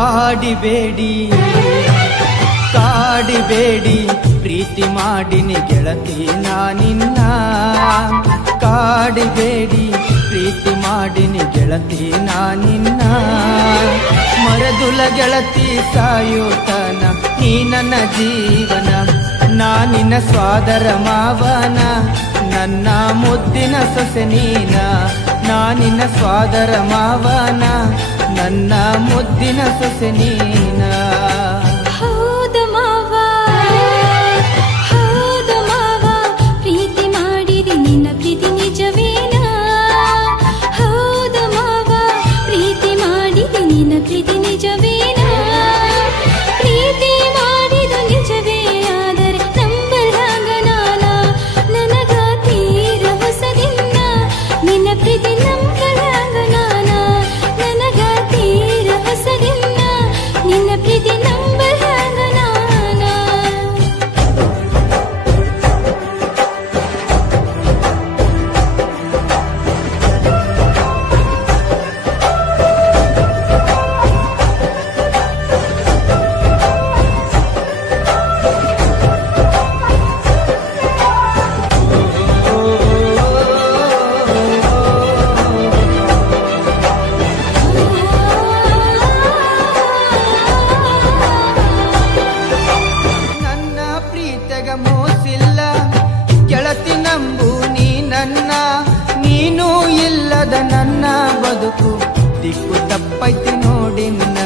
ಕಾಡಿಬೇಡಿ ಕಾಡಿಬೇಡಿ ಪ್ರೀತಿ ಮಾಡಿನಿ ಗೆಳತಿ ನಾನಿನ್ನ ಕಾಡಿಬೇಡಿ ಪ್ರೀತಿ ಮಾಡಿನಿ ಗೆಳತಿ ನಾನಿನ್ನ ಮರದುಲ ಗೆಳತಿ ಸಾಯುತನ ನೀ ನನ್ನ ಜೀವನ ನಾನಿನ್ನ ಸ್ವಾದರ ಮಾವನ ನನ್ನ ಮುದ್ದಿನ ಸೊಸೆ ನೀನ ನಾನಿನ್ನ ಸ್ವಾದರ ಮಾವನ ನನ್ನ ಮುದ್ದಿನ ಸೊಸೆ ನೀನ ಮೋಸಿಲ್ಲ ಗೆಳತಿ ನಂಬು ನೀ ನನ್ನ ನೀನು ಇಲ್ಲದ ನನ್ನ ಬದುಕು ದಿಕ್ಕು ತಪ್ಪೈತಿ ನೋಡಿನ್ನ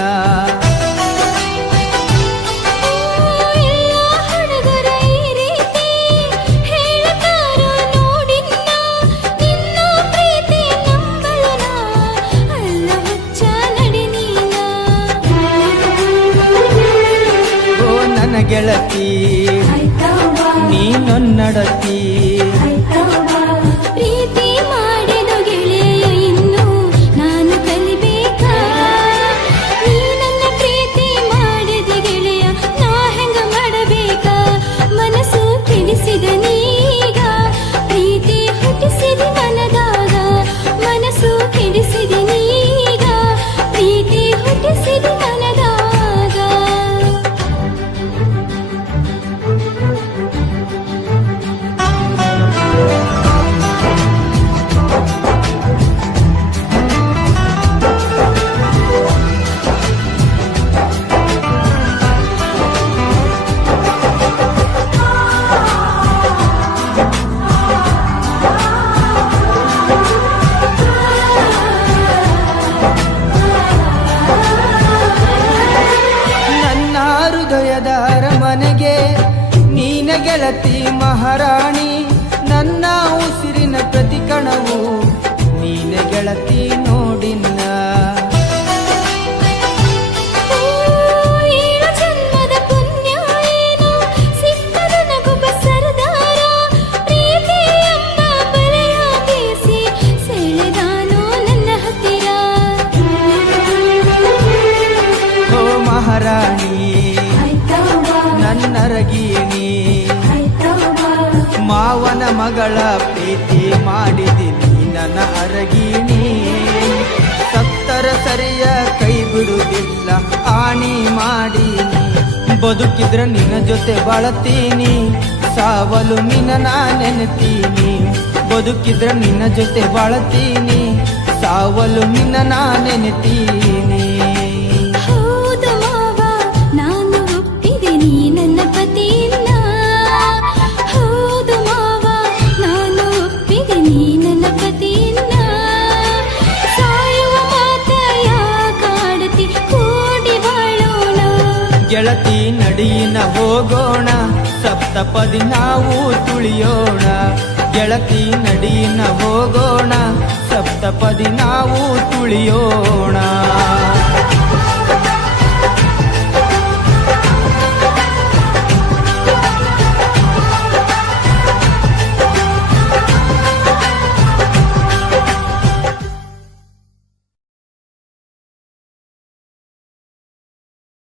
ಗೆಳತಿ ನೀನೊನ್ನಡತಿ ಪ್ರೀತಿ ಮಾಡಿದ ಗೆಳೆಯ ಇನ್ನು ನಾನು ಕಲಿಬೇಕಾ ನೀ ನನ್ನ ಪ್ರೀತಿ ಮಾಡಿದ ಗೆಳೆಯ ನಾ ಹೆಂಗ ಮಾಡಬೇಕಾ ಮನಸ್ಸು ಕೆಡಿಸಿದ ನೀಗ ಪ್ರೀತಿ ಹುಟ್ಟಿಸಿದ ಮನದಾಗ ಮನಸ್ಸು ಕೆಡಿಸಿದ ನೀಗ ಪ್ರೀತಿ ಹುಟ್ಟಿಸಿದ ಮನದಾಗ ಅರಮನೆಗೆ ನೀನ ಗೆಳತಿ ಮಹಾರಾಣಿ ನನ್ನ ಉಸಿರಿನ ಪ್ರತಿ ಕಣವು ನೀನ ಗೆಳತಿ ನೋಡಿನ್ನ ಜನ್ಮದ ಪುಣ್ಯ ಏನೋ ಸಿಕ್ಕದ ನಗುಬ ಸರದಾರ ಪ್ರೀತಿ ಎಂಬ ಬಲೆಯ ಬೀಸಿ ಸೆಳೆದಾನೋ ನನ್ನ ಹತ್ತಿರ ಓ ಮಹಾರಾಣಿ ನನ್ನರಗೀಣಿ ಮಾವನ ಮಗಳ ಪ್ರೀತಿ ಮಾಡಿದಿನಿ ನನ್ನ ಅರಗೀಣಿ ಸತ್ತರ ಸರಿಯ ಕೈ ಬಿಡುವುದಿಲ್ಲ ಆಣಿ ಮಾಡೀನಿ ಬದುಕಿದ್ರ ನಿನ್ನ ಜೊತೆ ಬಾಳತೀನಿ ಸಾವಲು ನಿನ್ನ ನಾ ನೆನೆತೀನಿ ಬದುಕಿದ್ರ ನಿನ್ನ ಜೊತೆ ಬಾಳತೀನಿ ಸಾವಲು ನಿನ್ನ ನಾ ನೆನೆತೀನಿ ಗೆಳತಿ ನಡಿಯಿನ ಹೋಗೋಣ ಸಪ್ತಪದಿ ನಾವು ತುಳಿಯೋಣ ಗೆಳತಿ ನಡಿಯಿನ ಹೋಗೋಣ ಸಪ್ತಪದಿ ನಾವು ತುಳಿಯೋಣ